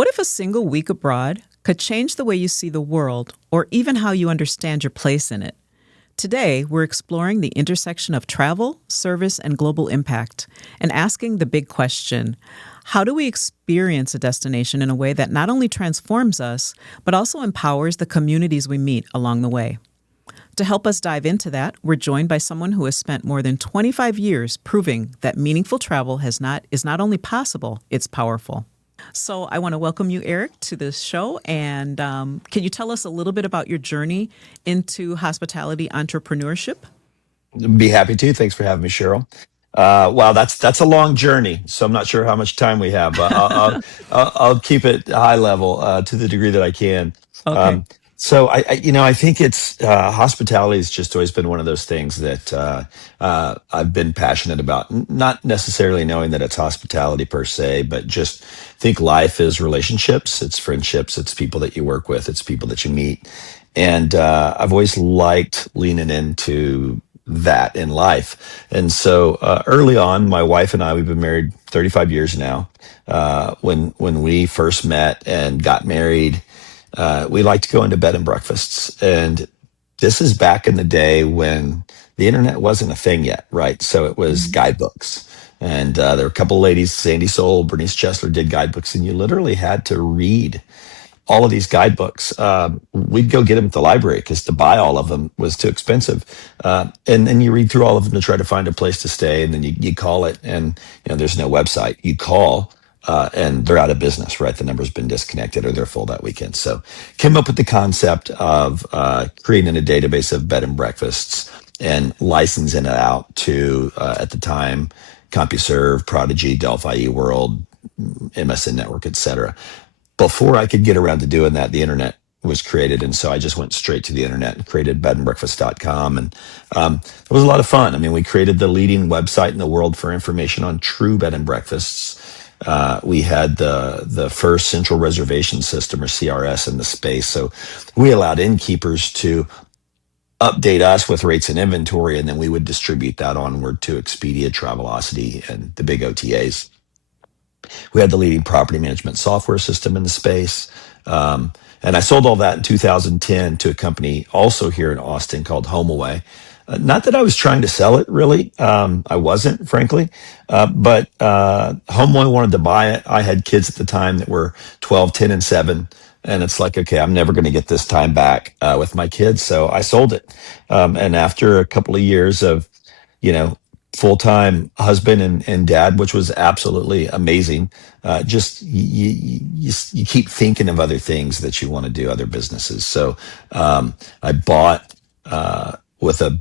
What if a single week abroad could change the way you see the world or even how you understand your place in it? Today, we're exploring the intersection of travel, service, and global impact and asking the big question: how do we experience a destination in a way that not only transforms us, but also empowers the communities we meet along the way? To help us dive into that, we're joined by someone who has spent more than 25 years proving that meaningful travel is not only possible, it's powerful. So I want to welcome you, Eric, to this show. And can you tell us a little bit about your journey into hospitality entrepreneurship? Be happy to. Thanks for having me, Cheryl. Wow, that's a long journey, so I'm not sure how much time we have. I'll keep it high level to the degree that I can. Okay. Um, I think it's hospitality has just always been one of those things that I've been passionate about. Not necessarily knowing that it's hospitality per se, but just think life is relationships, it's friendships, it's people that you work with, it's people that you meet, and I've always liked leaning into that in life. And so early on, my wife and I, we've been married 35 years now. When we first met and got married, we liked to go into bed and breakfasts. And this is back in the day when the internet wasn't a thing yet, right? So it was Mhm. guidebooks. And there were a couple of ladies, Sandy Soul, Bernice Chesler, did guidebooks, and you literally had to read all of these guidebooks. We'd go get them at the library because to buy all of them was too expensive. And then you read through all of them to try to find a place to stay, and then you call it, and there's no website. You call, and they're out of business, right? The number's been disconnected, or they're full that weekend. So came up with the concept of creating a database of bed and breakfasts and licensing it out to at the time CompuServe, Prodigy, Delphi eWorld, MSN Network, et cetera. Before I could get around to doing that, the internet was created. And so I just went straight to the internet and created bedandbreakfast.com. And it was a lot of fun. I mean, we created the leading website in the world for information on true bed and breakfasts. We had the first central reservation system, or CRS, in the space. So we allowed innkeepers to update us with rates and inventory, and then we would distribute that onward to Expedia, Travelocity, and the big OTAs. We had the leading property management software system in the space. And I sold all that in 2010 to a company also here in Austin called HomeAway. Not that I was trying to sell it, really. I wasn't, frankly. But HomeAway wanted to buy it. I had kids at the time that were 12, 10, and 7. And it's like, okay, I'm never going to get this time back with my kids. So I sold it. And after a couple of years of, you know, full-time husband and dad, which was absolutely amazing. Just you keep thinking of other things that you want to do, other businesses. So I bought with a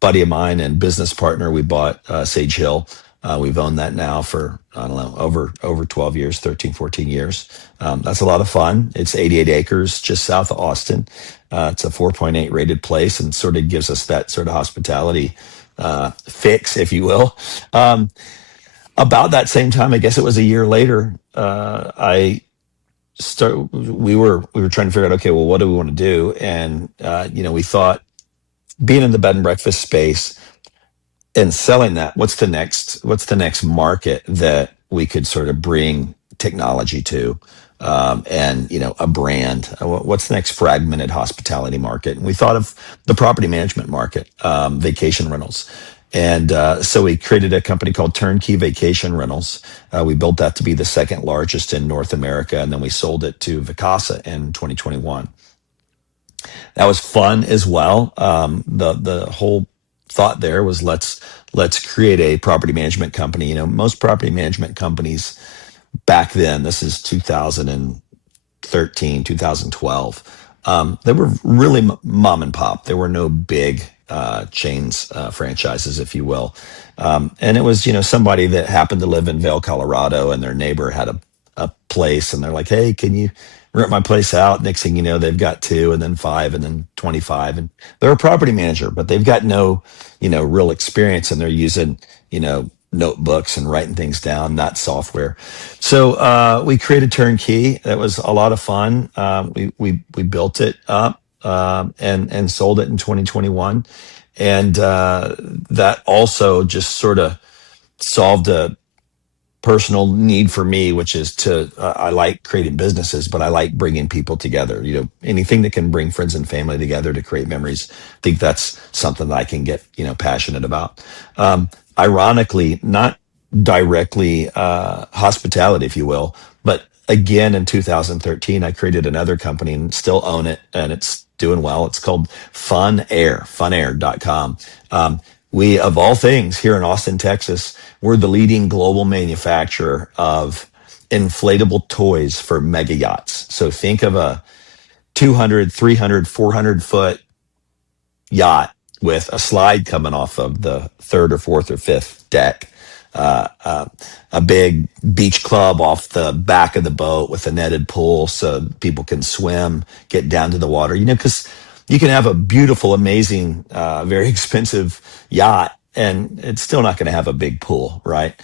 buddy of mine and business partner. We bought Sage Hill. We've owned that now for, I don't know, over 12 years, 13, 14 years. That's a lot of fun. It's 88 acres just south of Austin. It's a 4.8 rated place, and sort of gives us that sort of hospitality fix, if you will. About that same time, I guess it was a year later, I start. We were trying to figure out, okay, well, what do we want to do? And we thought, being in the bed and breakfast space and selling that, what's the next market that we could sort of bring technology to, and a brand. What's the next fragmented hospitality market? And we thought of the property management market, vacation rentals. And so we created a company called Turnkey Vacation Rentals. We built that to be the second largest in North America, and then we sold it to Vacasa in 2021. That was fun as well. The whole thought there was, let's create a property management company. Most property management companies back then, this is 2013, 2012, they were really mom and pop. There were no big chains, franchises, if you will. And it was, somebody that happened to live in Vail, Colorado, and their neighbor had a place, and they're like, hey, can you rent my place out? Next thing you know, they've got 2, and then 5, and then 25. And they're a property manager, but they've got no, real experience, and they're using, notebooks and writing things down, not software. So we created Turnkey. That was a lot of fun. We built it up, and sold it in 2021, and that also just sort of solved personal need for me, which is to I like creating businesses, but I like bringing people together. Anything that can bring friends and family together to create memories. I think that's something that I can get passionate about. Ironically, not directly hospitality, if you will, but again in 2013, I created another company and still own it, and it's doing well. It's called funair.com. We, of all things, here in Austin, Texas, we're the leading global manufacturer of inflatable toys for mega yachts. So think of a 200, 300, 400-foot yacht with a slide coming off of the third or fourth or fifth deck, uh, uh, a big beach club off the back of the boat with a netted pool so people can swim, get down to the water. Because you can have a beautiful, amazing, very expensive yacht, and it's still not going to have a big pool, right?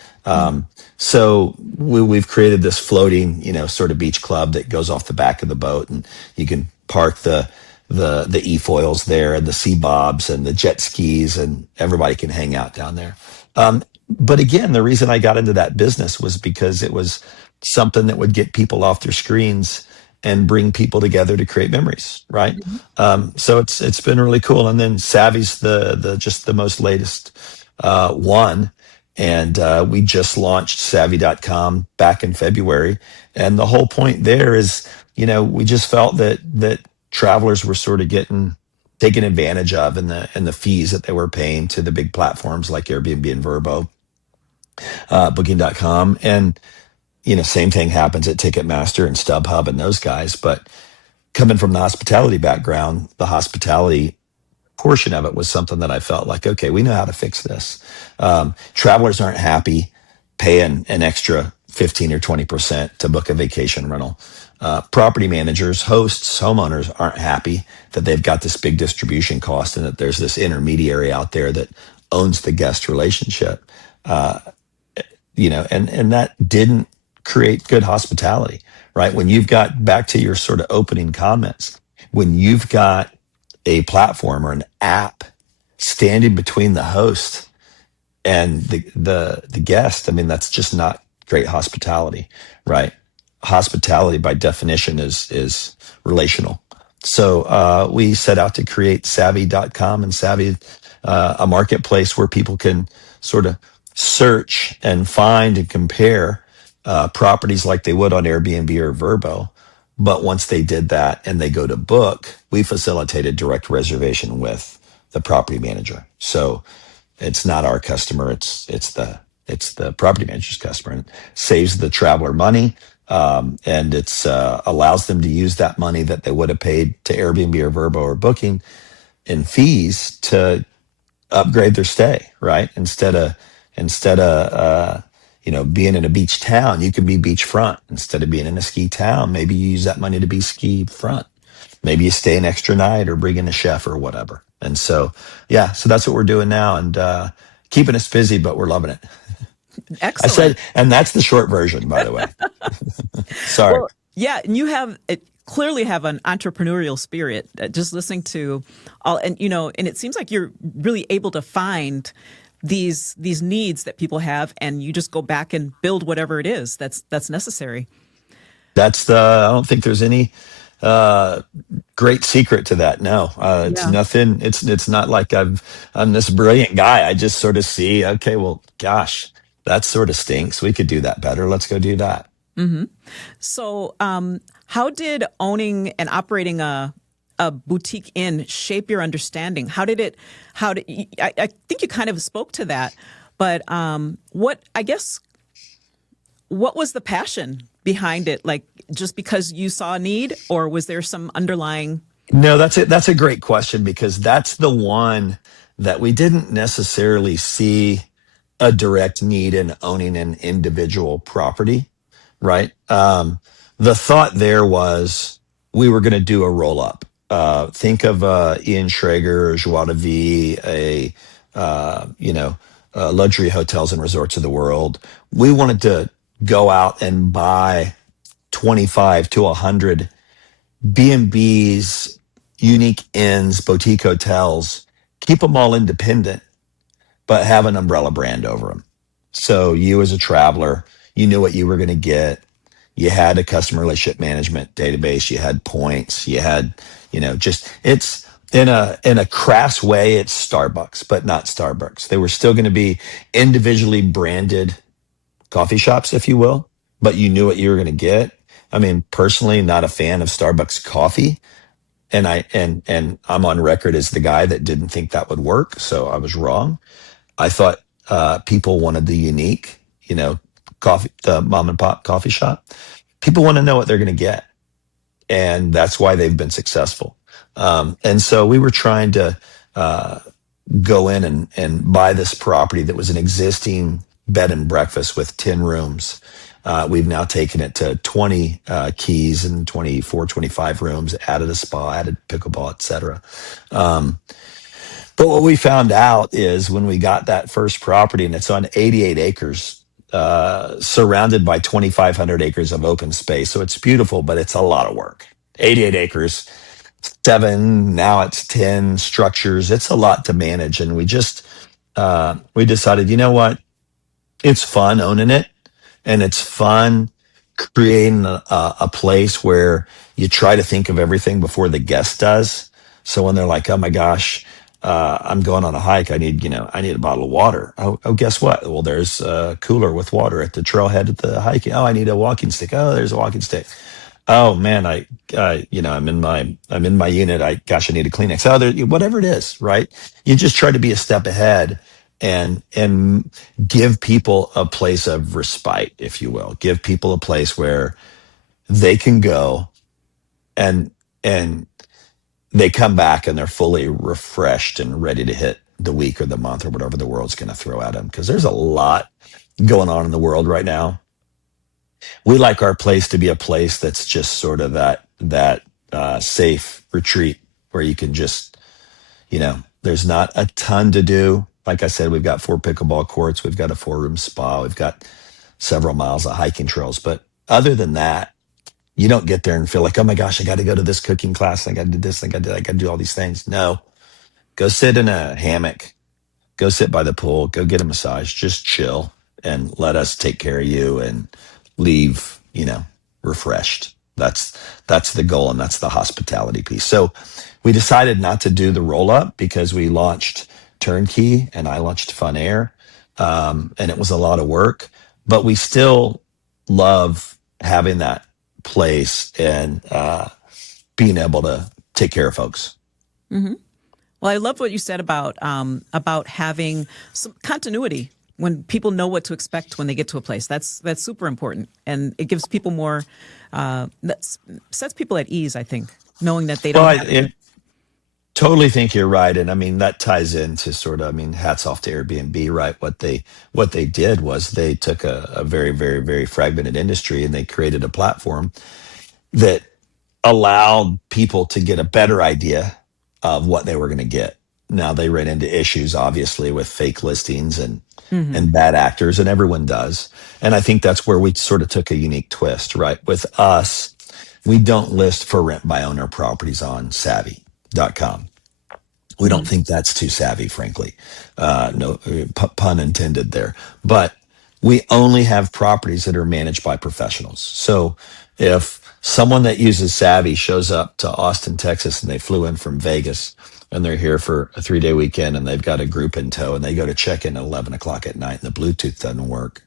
So we've created this floating, sort of beach club that goes off the back of the boat, and you can park the e-foils there and the sea bobs and the jet skis, and everybody can hang out down there. But again, the reason I got into that business was because it was something that would get people off their screens and bring people together to create memories, right? Mhm. So it's been really cool. And then Savvy's the just the most latest one. And we just launched savvy.com back in February. And the whole point there is, we just felt that travelers were sort of getting taken advantage of in the fees that they were paying to the big platforms like Airbnb and Vrbo, booking.com. And, same thing happens at Ticketmaster and StubHub and those guys. But coming from the hospitality background, the hospitality portion of it was something that I felt like, okay, we know how to fix this. Travelers aren't happy paying an extra 15 or 20% to book a vacation rental. Property managers, hosts, homeowners aren't happy that they've got this big distribution cost and that there's this intermediary out there that owns the guest relationship. Uh, and that didn't create good hospitality, right? When you've got, back to your sort of opening comments, when you've got a platform or an app standing between the host and the guest, I mean, that's just not great hospitality, right? Hospitality by definition is relational. So we set out to create savvy.com and Savvy, a marketplace where people can sort of search and find and compare properties like they would on Airbnb or Vrbo. But once they did that and they go to book, we facilitated direct reservation with the property manager. So it's not our customer; it's the property manager's customer, and saves the traveler money. And it's allows them to use that money that they would have paid to Airbnb or Vrbo or Booking in fees to upgrade their stay, right? Instead of being in a beach town, you could be beachfront. Instead of being in a ski town, maybe you use that money to be ski front. Maybe you stay an extra night or bring in a chef or whatever. And so, yeah, so that's what we're doing now, and keeping us busy, but we're loving it. I Excellent. said, and that's the short version, by the way. Sorry. Well, yeah, and you have clearly have an entrepreneurial spirit. Just listening to all, and it seems like you're really able to find these needs that people have, and you just go back and build whatever it is that's necessary. I don't think there's any uh, great secret to that. No, it's Yeah. nothing. It's not like I'm this brilliant guy. I just sort of see, okay, well, gosh, that sort of stinks. We could do that better. Let's go do that. So, how did owning and operating a boutique inn shape your understanding? How did it? I think you kind of spoke to that, but what was the passion behind it? Like just because you saw a need, or was there some underlying? No, that's it. That's a great question because that's the one that we didn't necessarily see a direct need in owning an individual property, right? The thought there was we were going to do a roll up. Think of Ian Schrager, Joie de Vie, luxury hotels and resorts of the world. We wanted to go out and buy 25 to 100 B&Bs, unique inns, boutique hotels, keep them all independent, but have an umbrella brand over them. So you as a traveler, You knew what you were going to get. You had a customer relationship management database. You had points. You had, just it's in a crass way, it's Starbucks, but not Starbucks. They were still going to be individually branded coffee shops, if you will, but you knew what you were going to get. I mean, personally, not a fan of Starbucks coffee, and I'm on record as the guy that didn't think that would work. So I was wrong. I thought people wanted the unique, coffee, the mom and pop coffee shop. People want to know what they're going to get, and that's why they've been successful. And so we were trying to uh, go in and buy this property that was an existing bed and breakfast with 10 rooms. We've now taken it to 20 keys and 24, 25 rooms, added a spa, added pickleball, et cetera. Um, but what we found out is when we got that first property, and it's on 88 acres, surrounded by 2,500 acres of open space. So it's beautiful, but it's a lot of work. 88 acres, seven, now it's 10 structures. It's a lot to manage. And we decided, you know what? It's fun owning it, and it's fun creating a place where you try to think of everything before the guest does. So when they're like, "Oh my gosh, I'm going on a hike. I need a bottle of water." Oh, guess what? Well, there's a cooler with water at the trailhead at the hiking. Oh, I need a walking stick. Oh, there's a walking stick. Oh man, I'm in my unit. I need a Kleenex. Oh, whatever it is, right? You just try to be a step ahead and give people a place of respite, if you will. Give people a place where they can go and and they come back and they're fully refreshed and ready to hit the week or the month or whatever the world's going to throw at them. Because there's a lot going on in the world right now. We like our place to be a place that's just sort of that safe retreat where you can just, there's not a ton to do. Like I said, we've got 4 pickleball courts, we've got a 4-room spa, we've got several miles of hiking trails. But other than that, you don't get there and feel like, oh my gosh, I got to go to this cooking class, I got to do this, I got to do all these things. No, go sit in a hammock, go sit by the pool, go get a massage, just chill and let us take care of you and leave, refreshed. That's the goal, and that's the hospitality piece. So we decided not to do the roll up because we launched Turnkey and I launched Fun Air. And it was a lot of work, but we still love having that place and being able to take care of folks. Hmm. Well, I love what you said about having some continuity when people know what to expect when they get to a place. That's super important, and it gives people more. That sets people at ease. I think knowing that they Well, don't I, have. it, totally think you're right, and I mean that ties into sort of. I mean, hats off to Airbnb, right? What they did was they took a very very very fragmented industry and they created a platform that allowed people to get a better idea of what they were going to get. Now they ran into issues obviously with fake listings Hmm. and bad actors, and everyone does. And I think that's where we sort of took a unique twist, right? With us, we don't list for rent by owner properties on savvy.com. We don't Hmm. think that's too savvy, frankly. No pun intended there. But we only have properties that are managed by professionals. So if someone that uses Savvy shows up to Austin, Texas, and they flew in from Vegas and they're here for a 3-day weekend and they've got a group in tow and they go to check in at 11 o'clock at night and the Bluetooth doesn't work,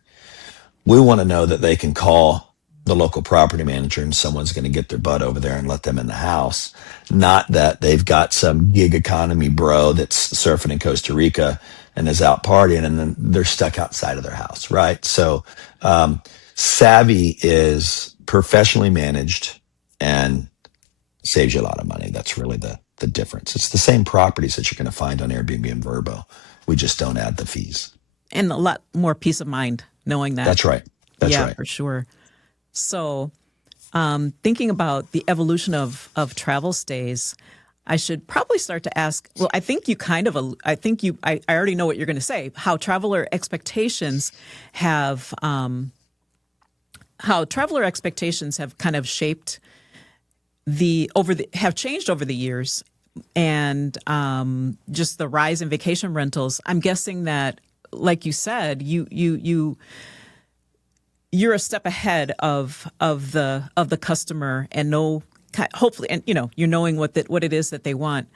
we want to know that they can call the local property manager and someone's going to get their butt over there and let them in the house. Not that they've got some gig economy bro that's surfing in Costa Rica and is out partying and then they're stuck outside of their house, right? So, Savvy is professionally managed and saves you a lot of money. That's really the difference. It's the same properties that you're going to find on Airbnb and Vrbo. We just don't add the fees. And a lot more peace of mind knowing that. That's right. That's Yeah, right. for sure. So, thinking about the evolution of travel stays, I should probably start to ask. Well, I think you kind of. I think you. I already know what you're going to say. Have how traveler expectations have kind of shaped have changed over the years, and just the rise in vacation rentals. I'm guessing that, like you said, you you're a step ahead of the customer and know hopefully, and you're knowing what it is that they want.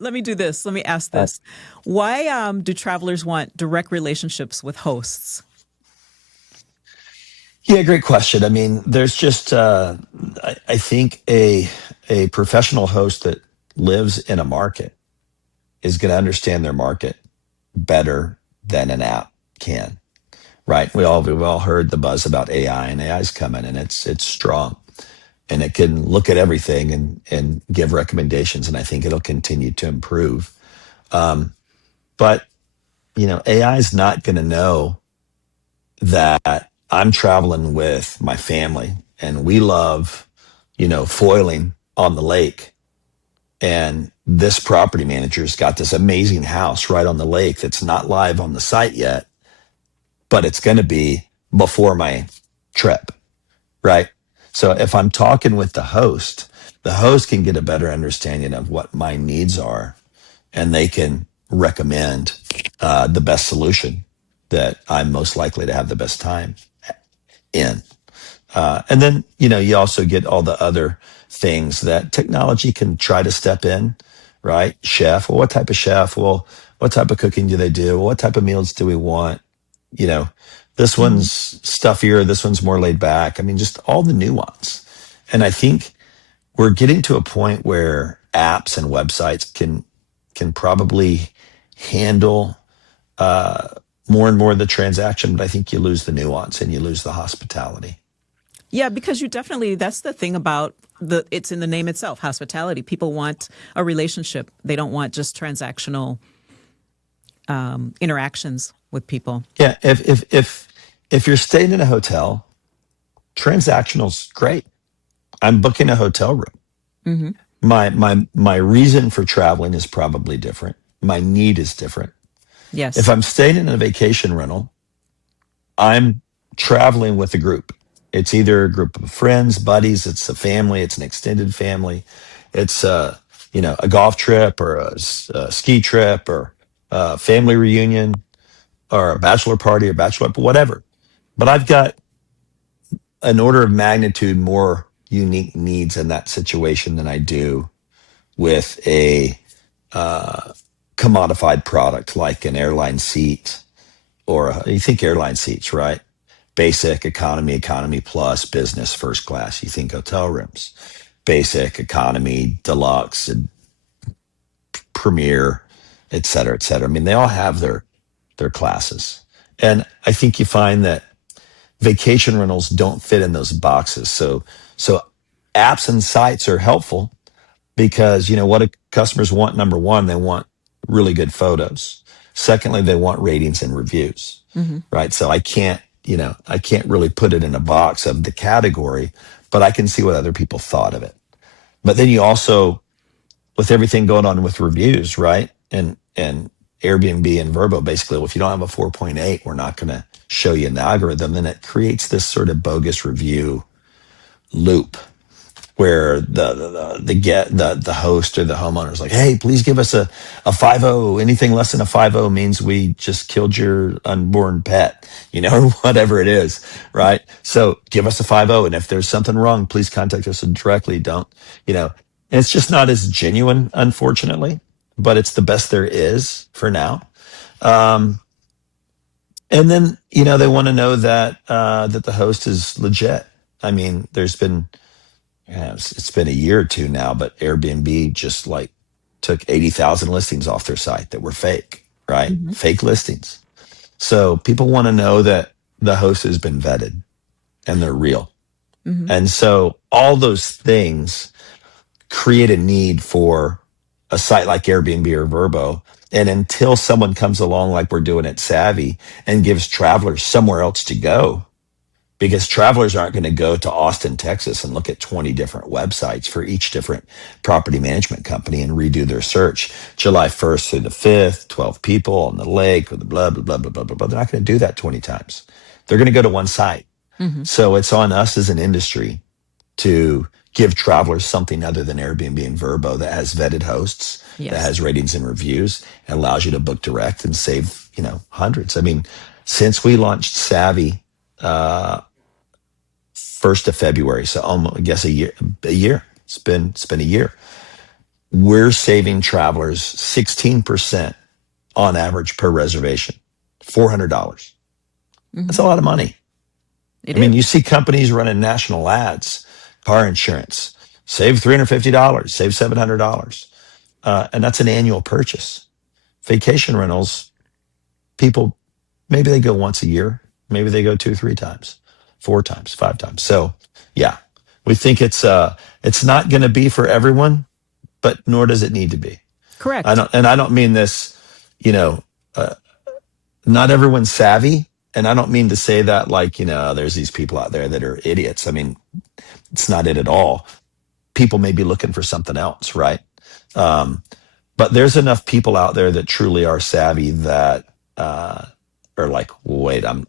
Let me do this. Let me ask Uh, this: Why do travelers want direct relationships with hosts? yeah, great question. I mean, there's just I think a professional host that lives in a market is going to understand their market better than an app can. Right? We've all heard the buzz about AI, and AI is coming, and it's strong, and it can look at everything and give recommendations, and I think it'll continue to improve. But AI is not going to know that I'm traveling with my family and we love, foiling on the lake. And this property manager's got this amazing house right on the lake that's not live on the site yet, but it's going to be before my trip, right? So if I'm talking with the host can get a better understanding of what my needs are, and they can recommend the best solution that I'm most likely to have the best time in. And then, you also get all the other things that technology can try to step in, right? Chef, well, what type of chef? Well, what type of cooking do they do? What type of meals do we want? You know, this Hmm. one's stuffier, this one's more laid back. I mean, just all the nuance. And I think we're getting to a point where apps and websites can probably handle uh, more and more of the transaction, but I think you lose the nuance and you lose the hospitality. Yeah, because you definitely, that's the thing about it's in the name itself, hospitality. People want a relationship. They don't want just transactional interactions with people. Yeah, if you're staying in a hotel, transactional's great. I'm booking a hotel room. Hmm. My reason for traveling is probably different. My need is different. If Yes. I'm staying in a vacation rental, I'm traveling with a group. It's either a group of friends, buddies, it's a family, it's an extended family, it's a golf trip or a ski trip or a family reunion or a bachelor party or bachelor, whatever. But I've got an order of magnitude more unique needs in that situation than I do with a uh, commodified product like an airline seat or you think airline seats, right? Basic, economy, economy plus, business, first class. You think hotel rooms, basic, economy, deluxe, and premier, et cetera, et cetera. I mean, they all have their classes. And I think you find that vacation rentals don't fit in those boxes. So apps and sites are helpful because what do customers want? Number one, they want really good photos. Secondly, they want ratings and reviews, Hmm. right? So I can't really put it in a box of the category, but I can see what other people thought of it. But then you also, with everything going on with reviews, right? And Airbnb and Vrbo, basically, well, if you don't have a 4.8, we're not going to show you in the algorithm. Then it creates this sort of bogus review loop where the host or the homeowner is like, hey, please give us a 5.0. Anything less than a 5.0 means we just killed your unborn pet, or whatever it is, right? So give us a 5.0, and if there's something wrong, please contact us directly. Don't, and it's just not as genuine, unfortunately, but it's the best there is for now. Um, and then they want to know that the host is legit. I mean, there's been yeah, it's been a year or two now, but Airbnb just like took 80,000 listings off their site that were fake, right? Hmm. Fake listings. So people want to know that the host has been vetted and they're real. Hmm. And so all those things create a need for a site like Airbnb or Vrbo. And until someone comes along like we're doing at Savvy and gives travelers somewhere else to go, because travelers aren't going to go to Austin, Texas and look at 20 different websites for each different property management company and redo their search July 1st through the 5th, 12 people on the lake, or the blah, blah, blah, blah, blah, blah, blah. They're not going to do that 20 times. They're going to go to one site. Hmm. So it's on us as an industry to give travelers something other than Airbnb and Vrbo that has vetted hosts, that Yes. has ratings and reviews, and allows you to book direct and save, hundreds. I mean, Since we launched Savvy, uh, 1st of February, so almost, I guess a year. It's been a year. We're saving travelers 16% on average per reservation, $400. That's a Hmm. lot of money. It I mean, is. you see companies running national ads, car insurance, save $350, save $700. And that's an annual purchase. Vacation rentals, people, maybe they go once a year, maybe they go 2, 3 times, 4 times, 5 times. So yeah, we think it's not going to be for everyone, but nor does it need to be. Correct. I don't mean this, you know, uh, not everyone's savvy. And I don't mean to say that like, there's these people out there that are idiots. I mean, it's not it at all. People may be looking for something else, right? Um, but there's enough people out there that truly are savvy that are like, wait, I'm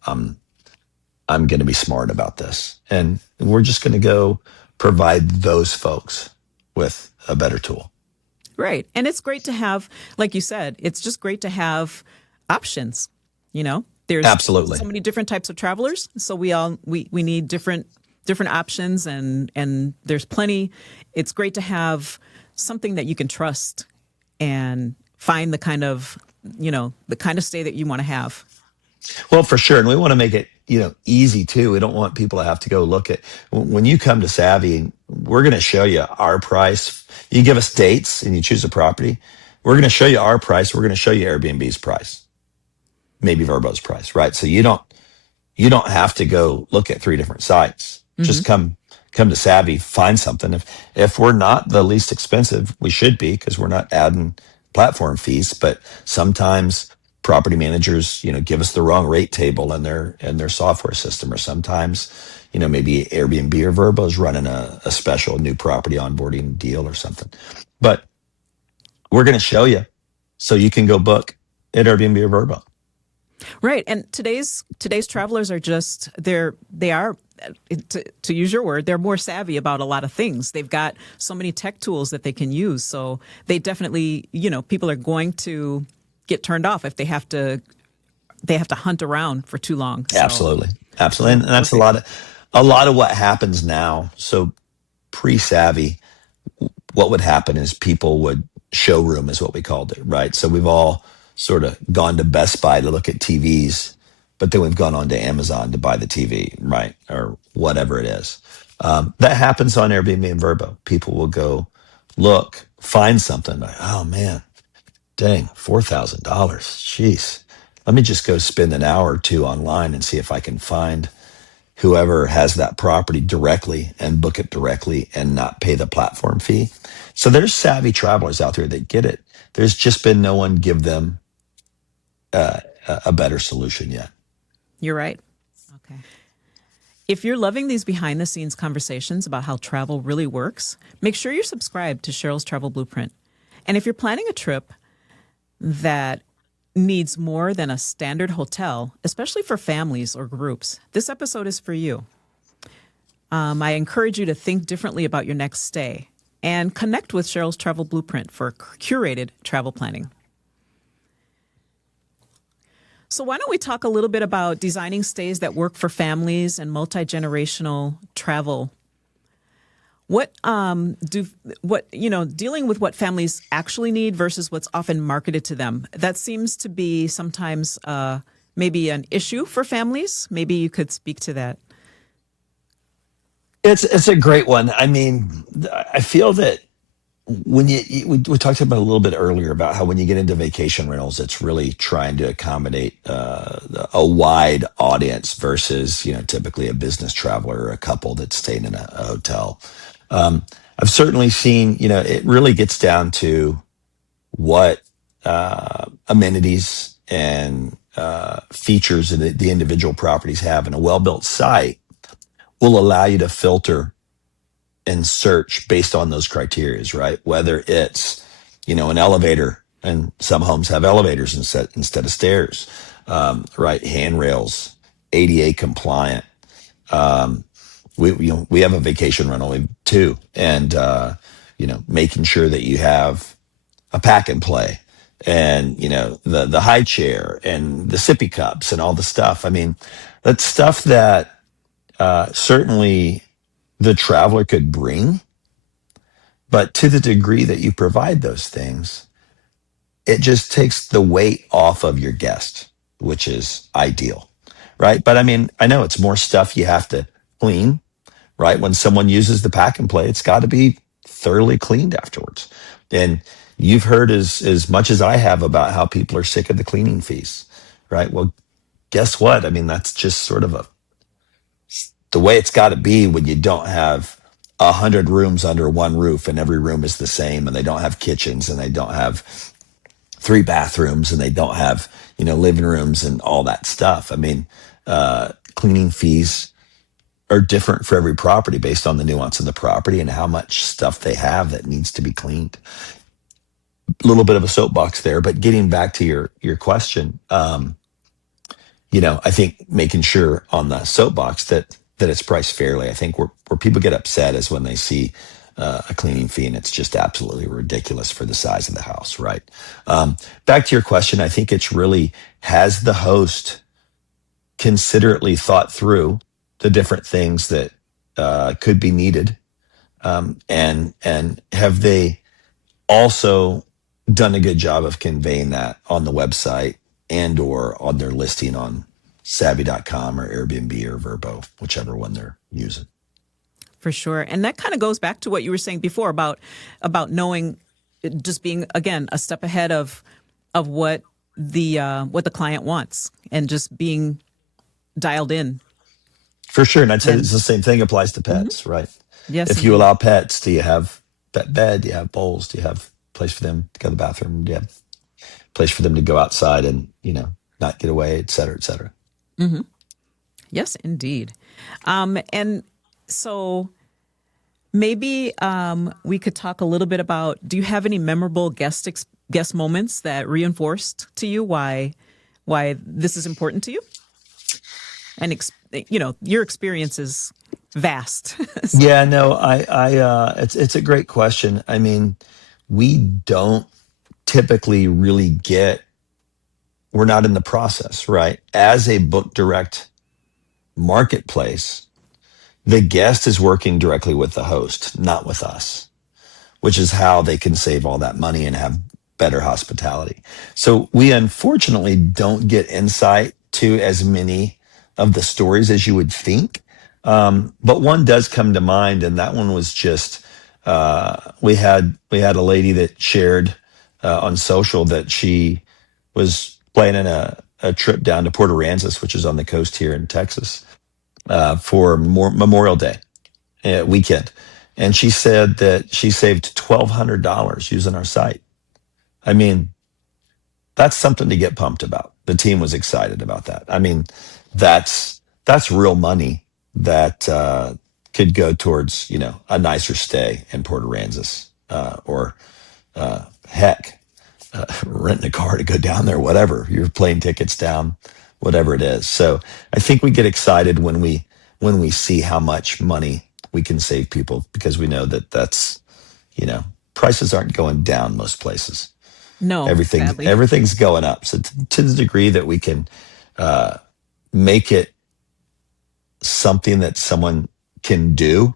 going to be smart about this, and we're just going to go provide those folks with a better tool. Right. And it's great to have, like you said, it's just great to have options. There's Absolutely, so many different types of travelers. So we need different options, and there's plenty. It's great to have something that you can trust and find the kind of stay that you want to have. well, for sure, and we want to make it easy too. We don't want people to have to go look at when you come to Savvy. We're going to show you our price. You give us dates and you choose a property. We're going to show you our price. We're going to show you Airbnb's price, maybe Vrbo's price, right? So you don't have to go look at 3 different sites. Hmm. Just come to Savvy, find something. If we're not the least expensive, we should be because we're not adding platform fees. But sometimes property managers, give us the wrong rate table in their software system, or sometimes, maybe Airbnb or Vrbo is running a special new property onboarding deal or something. But we're going to show you so you can go book at Airbnb or Vrbo. Right. And today's travelers are just they are to use your word, they're more savvy about a lot of things. They've got so many tech tools that they can use. So they definitely, people are going to get turned off if they have to hunt around for too long. So Absolutely. Absolutely. And that's a perfect. lot of what happens now. So pre-savvy, what would happen is people would showroom is what we called it, right? So we've all sort of gone to Best Buy to look at TVs, but then we've gone on to Amazon to buy the TV, right? Or whatever it is. That happens on Airbnb and Vrbo. People will go look, find something like, oh man, dang, $4,000. Jeez. Let me just go spend an hour or two online and see if I can find whoever has that property directly and book it directly and not pay the platform fee. So there's savvy travelers out there that get it. There's just been no one give them a better solution yet. You're right. Okay. If you're loving these behind the scenes conversations about how travel really works, make sure you're subscribed to Cheryl's Travel Blueprint. And if you're planning a trip that needs more than a standard hotel, especially for families or groups, this episode is for you. I encourage you to think differently about your next stay and connect with Cheryl's Travel Blueprint for curated travel planning. So, why don't we talk a little bit about designing stays that work for families and multi-generational travel? Dealing with what families actually need versus what's often marketed to them. That seems to be sometimes maybe an issue for families. Maybe you could speak to that. It's a great one. I mean, I feel that when we talked about a little bit earlier about how when you get into vacation rentals, it's really trying to accommodate a wide audience versus typically a business traveler or a couple that's staying in a hotel. Um, I've certainly seen it really gets down to what amenities and features that the individual properties have, and a well-built site will allow you to filter and search based on those criterias, right? Whether it's, an elevator, and some homes have elevators instead of stairs, right? Handrails, ADA compliant. Um, we have a vacation rental too, and making sure that you have a pack and play, and the high chair and the sippy cups and all the stuff. I mean, that's stuff that certainly the traveler could bring, but to the degree that you provide those things, it just takes the weight off of your guest, which is ideal, right? But I mean, I know it's more stuff you have to clean, right? When someone uses the pack and play, it's got to be thoroughly cleaned afterwards. And you've heard as much as I have about how people are sick of the cleaning fees, right? Well, guess what? I mean, that's just sort of the way it's got to be when you don't have 100 rooms under one roof and every room is the same, and they don't have kitchens, and they don't have 3 bathrooms, and they don't have living rooms and all that stuff. I mean, cleaning fees are different for every property based on the nuance of the property and how much stuff they have that needs to be cleaned. A little bit of a soapbox there, but getting back to your question, I think making sure on the soapbox that it's priced fairly. I think where people get upset is when they see a cleaning fee and it's just absolutely ridiculous for the size of the house, right? Back to your question, I think it's really, has the host considerately thought through the different things that could be needed, and have they also done a good job of conveying that on the website and or on their listing on savvy.com or Airbnb or Vrbo, whichever one they're using. For sure. And that kind of goes back to what you were saying before about knowing, just being, again, a step ahead of what the client wants, and just being dialed in. For sure. And I'd say it's And the same thing applies to pets, right? yes, If you indeed. allow pets, do you have pet bed? Do you have bowls? Do you have place for them to go to the bathroom? Do you have place for them to go outside and, not get away, et cetera, et cetera? Yes, indeed. And so maybe we could talk a little bit about, do you have any memorable guest moments that reinforced to you why this is important to you? And your experience is vast. So, Yeah, no, it's a great question. I mean, we don't typically really we're not in the process, right? As a book direct marketplace, the guest is working directly with the host, not with us, which is how they can save all that money and have better hospitality. So we unfortunately don't get insight to as many of the stories as you would think. But one does come to mind, and that one was just we had a lady that shared on social that she was planning a trip down to Port Aransas, which is on the coast here in Texas, for Memorial Day weekend. And she said that she saved $1,200 using our site. I mean, that's something to get pumped about. The team was excited about that. I mean, that's real money that could go towards a nicer stay in Port Aransas, or heck, renting a car to go down there, whatever, your plane tickets down, whatever it is. So I think we get excited when we see how much money we can save people, because we know that that's, prices aren't going down most places. no, sadly. Everything's going up. So to the degree that we can make it something that someone can do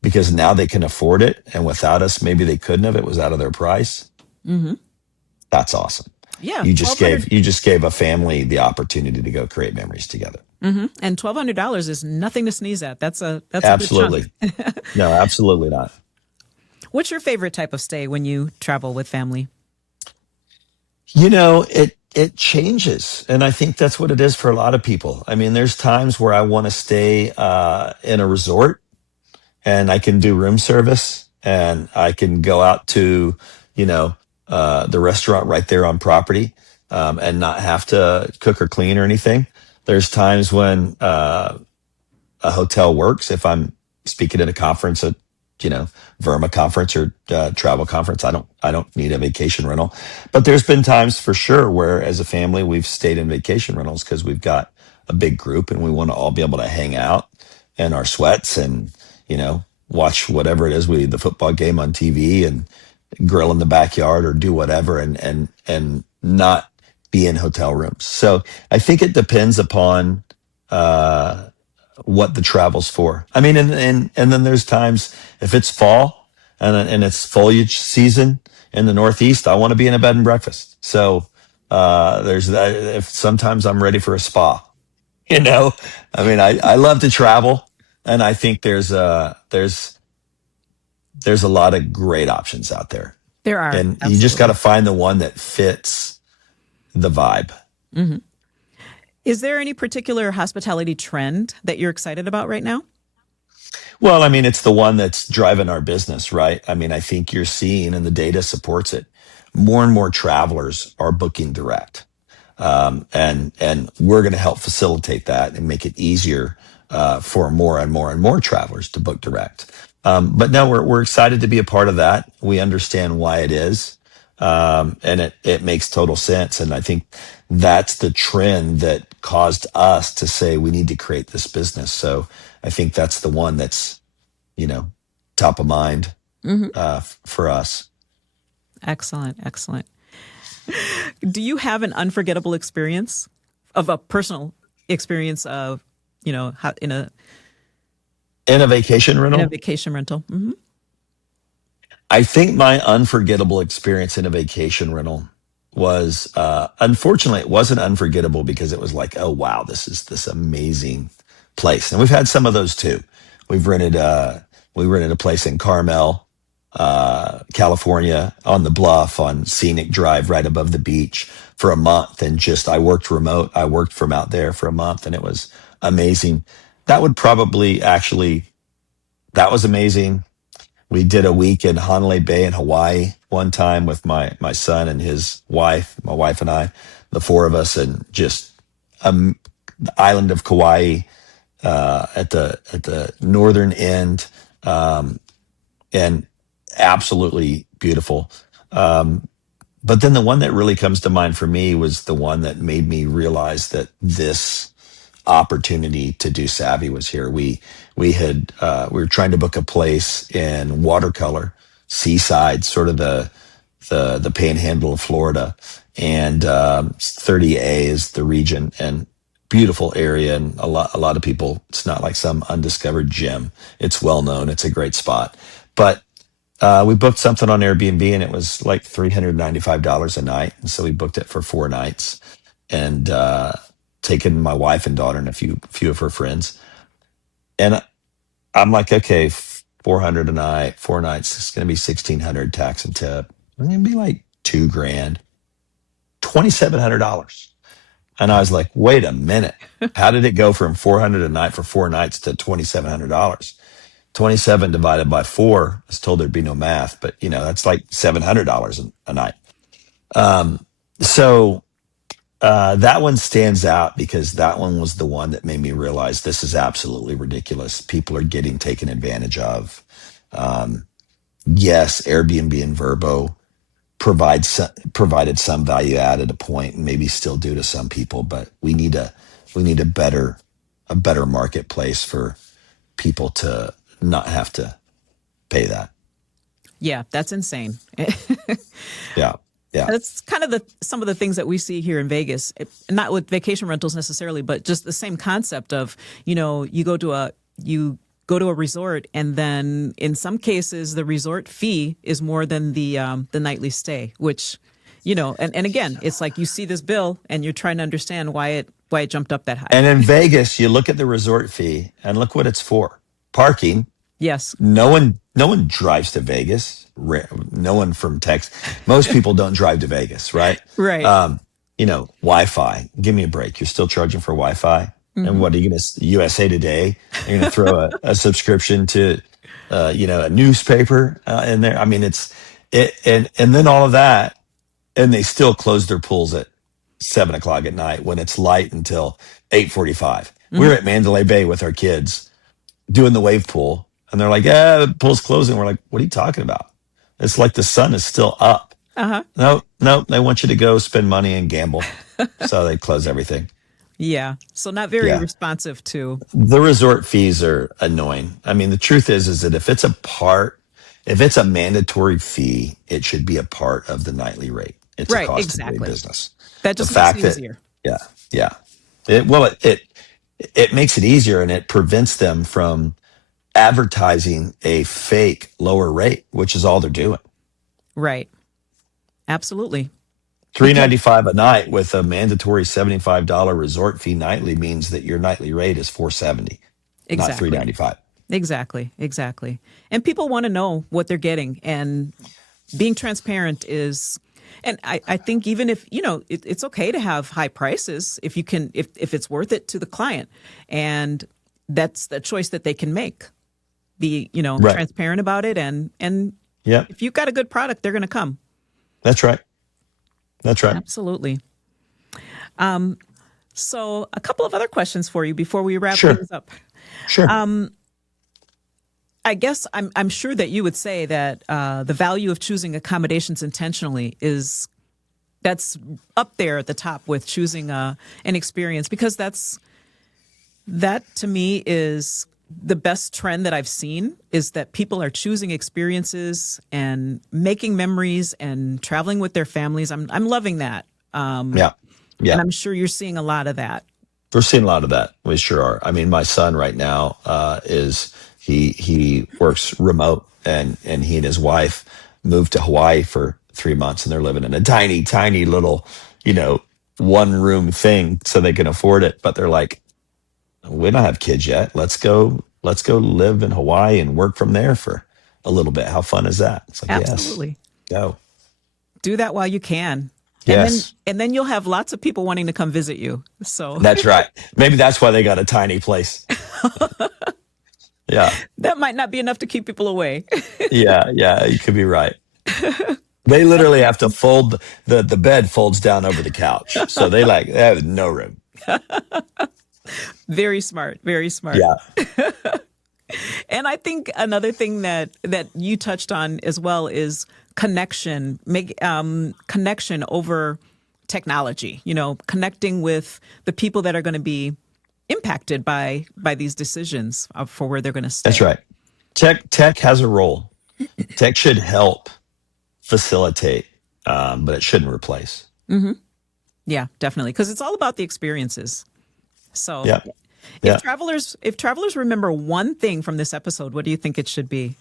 because now they can afford it, and without us maybe they couldn't have, it was out of their price. That's awesome. Yeah, You just 1,200. gave a family the opportunity to go create memories together. And $1,200 is nothing to sneeze at. That's a good chunk. Absolutely. No, absolutely not. What's your favorite type of stay when you travel with family? It changes, and I think that's what it is for a lot of people. I mean, there's times where I want to stay in a resort, and I can do room service, and I can go out to the restaurant right there on property, and not have to cook or clean or anything. There's times when a hotel works. If I'm speaking at a conference, at Verma conference or travel conference, I don't need a vacation rental. But there's been times for sure where, as a family, we've stayed in vacation rentals because we've got a big group and we want to all be able to hang out in our sweats and watch whatever it is, the football game on TV, and grill in the backyard or do whatever, and not be in hotel rooms. So I think it depends upon uh, what the travel's for. I mean, and then there's times if it's fall and it's foliage season in the Northeast, I want to be in a bed and breakfast. So there's that. If sometimes I'm ready for a spa, you know, I mean, I love to travel, and I think there's a lot of great options out there, There are, and you just got to absolutely. find the one that fits the vibe. Hmm. Is there any particular hospitality trend that you're excited about right now? Well, I mean, it's the one that's driving our business, right? I mean, I think you're seeing, and the data supports it. More and more travelers are booking direct, and we're going to help facilitate that and make it easier for more and more and more travelers to book direct. But no, we're excited to be a part of that. We understand why it is, and it makes total sense. And I think that's the trend that caused us to say we need to create this business. So I think that's the one that's, you know, top of mind Hmm. for us. Excellent, excellent. Do you have an unforgettable experience of a personal experience of, how, In a vacation in a rental, vacation rental? Hmm. I think my unforgettable experience in a vacation rental was, unfortunately, it wasn't unforgettable because it was like, oh wow, this is this amazing place, and we've had some of those too. We've rented, we rented a place in Carmel, California, on the bluff on Scenic Drive, right above the beach, for a month, and just I worked remote. I worked from out there for a month, and it was amazing. That would probably actually that was amazing. We did a week in Hanalei Bay in Hawaii one time with my son and his wife, my wife and I, the four of us, and just the island of Kauai, at the northern end, um, and absolutely beautiful. Um, but then the one that really comes to mind for me was the one that made me realize that this opportunity to do Savvy was here. We were trying to book a place in watercolor, seaside, sort of the panhandle of Florida, and 30A is the region, and beautiful area, and a lot of people. It's not like some undiscovered gem. It's well known. It's a great spot, but we booked something on Airbnb, and it was like $395 a night, and so we booked it for 4 nights, and taken my wife and daughter and a few of her friends. And I'm like, okay, 400 a night, 4 nights. It's going to be 1,600 tax and tip. It's going to be like 2 grand, $2,700. And I was like, wait a minute. How did it go from 400 a night for 4 nights to $2,700? 27 divided by four. I was told there'd be no math, but that's like $700 a night. So that one stands out because that one was the one that made me realize this is absolutely ridiculous. People are getting taken advantage of. Um, yes, Airbnb and Vrbo provided some value add at a point, and maybe still do to some people, but we need a better marketplace for people to not have to pay that. Yeah, that's insane. Yeah, yeah. That's kind of some of the things that we see here in Vegas, not with vacation rentals necessarily, but just the same concept of, you go to a resort, and then in some cases the resort fee is more than the nightly stay, which, and again, it's like you see this bill and you're trying to understand why it jumped up that high. And in Vegas, you look at the resort fee and look what it's for. Parking. Yes. No one drives to Vegas. No one from Texas. Most people don't drive to Vegas, right? Right. Wi-Fi. Give me a break. You're still charging for Wi-Fi, and Hmm. what are you going to USA Today? You're going to throw a subscription to, a newspaper in there. I mean, and then all of that, and they still close their pools at 7 o'clock at night when it's light until 8:45. We Hmm. were at Mandalay Bay with our kids doing the wave pool, and they're like, "Yeah, the pool's closing." We're like, "What are you talking about? It's like the sun is still up." Uh-huh. No, no, they want you to go spend money and gamble, so they close everything. Yeah. So not very Yeah, responsive to. the resort fees are annoying. I mean, the truth is that if it's a part, If it's a mandatory fee, it should be a part of the nightly rate. It's a Right, cost of doing exactly. business. That The just makes it fact that, easier. yeah, yeah. It makes it easier, and it prevents them from advertising a fake lower rate, which is all they're doing. Right. Absolutely. Three Because ninety five a night with a mandatory $75 resort fee nightly means that your nightly rate is 470, not three exactly. ninety five. Exactly. Exactly. And people want to know what they're getting, and being transparent is, and I think even if, it's okay to have high prices if you can, if it's worth it to the client, and that's the choice that they can make. Be, Right. transparent about it. And Yeah, if you've got a good product, they're going to come. that's right. That's right. Absolutely. So a couple of other questions for you before we wrap Sure. things up. Sure. I guess I'm sure that you would say that the value of choosing accommodations intentionally is that's up there at the top with choosing an experience, because that to me is the best trend that I've seen, is that people are choosing experiences and making memories and traveling with their families. I'm loving that, Yeah. and Yeah. I'm sure you're seeing a lot of that. We're seeing a lot of that. We sure are. I mean, my son right now is he works remote, and he and his wife moved to Hawaii for 3 months, and they're living in a tiny, tiny little, you know, one room thing so they can afford it. But they're like, we don't have kids yet. Let's go live in Hawaii and work from there for a little bit. How fun is that? It's like, yes, Absolutely. go. Do that while you can. And then Yes, and then you'll have lots of people wanting to come visit you. So that's right. Maybe that's why they got a tiny place. Yeah. that might not be enough to keep people away. Yeah, yeah, you could be right. They literally have to fold the bed folds down over the couch. So they have no room. Very smart, very smart. Yeah. And I think another thing that you touched on as well is connection, connection over technology. Connecting with the people that are going to be impacted by these decisions for where they're going to That's stay. right. Tech has a role. Tech should help facilitate, but it shouldn't replace. Yeah, definitely, because it's all about the experiences. So, Yeah. if Yeah. travelers remember one thing from this episode, what do you think it should be?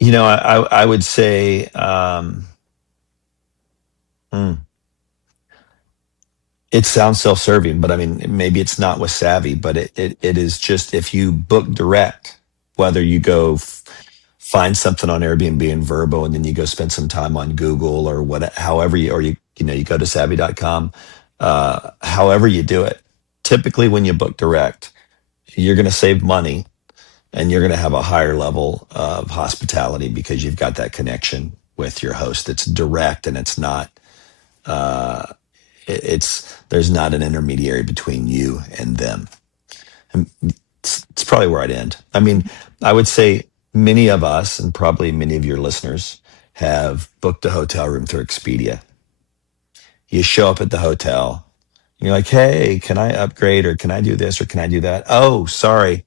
I would say hmm, it sounds self-serving, but I mean, maybe it's not with Savvy, but it is just if you book direct, whether you go find something on Airbnb and Vrbo, and then you go spend some time on Google or what, however you, or you go to savvy.com, however you do it. Typically, when you book direct, you're going to save money and you're going to have a higher level of hospitality because you've got that connection with your host. It's direct, and it's not. It's there's not an intermediary between you and them. And it's probably where I'd end. I mean, I would say many of us, and probably many of your listeners, have booked a hotel room through Expedia. You show up at the hotel, and you're like, hey, can I upgrade, or can I do this, or can I do that? Oh, sorry,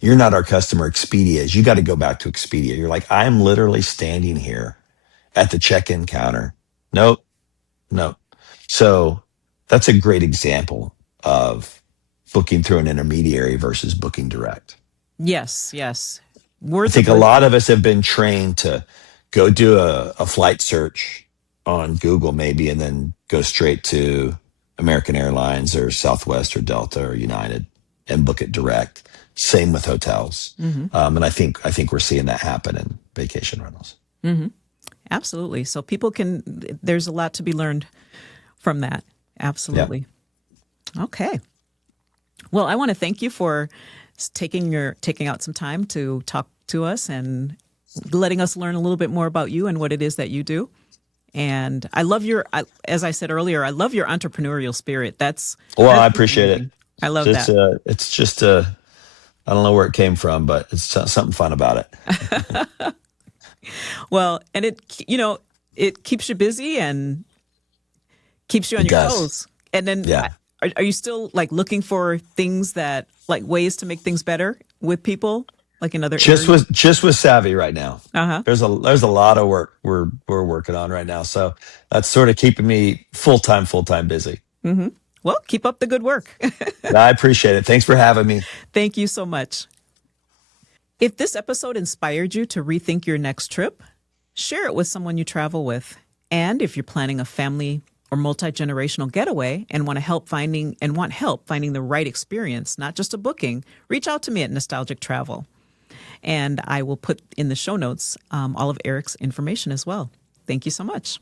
you're not our customer. Expedia is. You got to go back to Expedia. You're like, I'm literally standing here at the check-in counter. Nope, nope. So that's a great example of booking through an intermediary versus booking direct. Yes, yes. I Words of think a lot wisdom. of us have been trained to go do a flight search on Google, maybe, and then go straight to American Airlines or Southwest or Delta or United and book it direct. Same with hotels, Hmm. and I think we're seeing that happen in vacation rentals. Hmm. Absolutely. So people can. There's a lot to be learned from that. Yeah, Absolutely. Okay. Well, I want to thank you for taking out some time to talk to us and letting us learn a little bit more about you and what it is that you do. And I love as I said earlier, I love your entrepreneurial spirit. well, I That's just appreciate it. amazing. I love that. It's just I don't know where it came from, but it's something fun about it. Well, and it keeps you busy and keeps you on It your does. toes. And then Yeah. Are you still like looking for things that like ways to make things better with people like in other areas? Just with Savvy right now. Uh-huh. There's a lot of work we're working on right now. So that's sort of keeping me full time busy. Mm-hmm. Well, keep up the good work. I appreciate it. Thanks for having me. Thank you so much. If this episode inspired you to rethink your next trip, share it with someone you travel with. And if you're planning a family or multi-generational getaway and want help finding the right experience, not just a booking, reach out to me at Nostalgic Travel. And I will put in the show notes all of Eric's information as well. Thank you so much.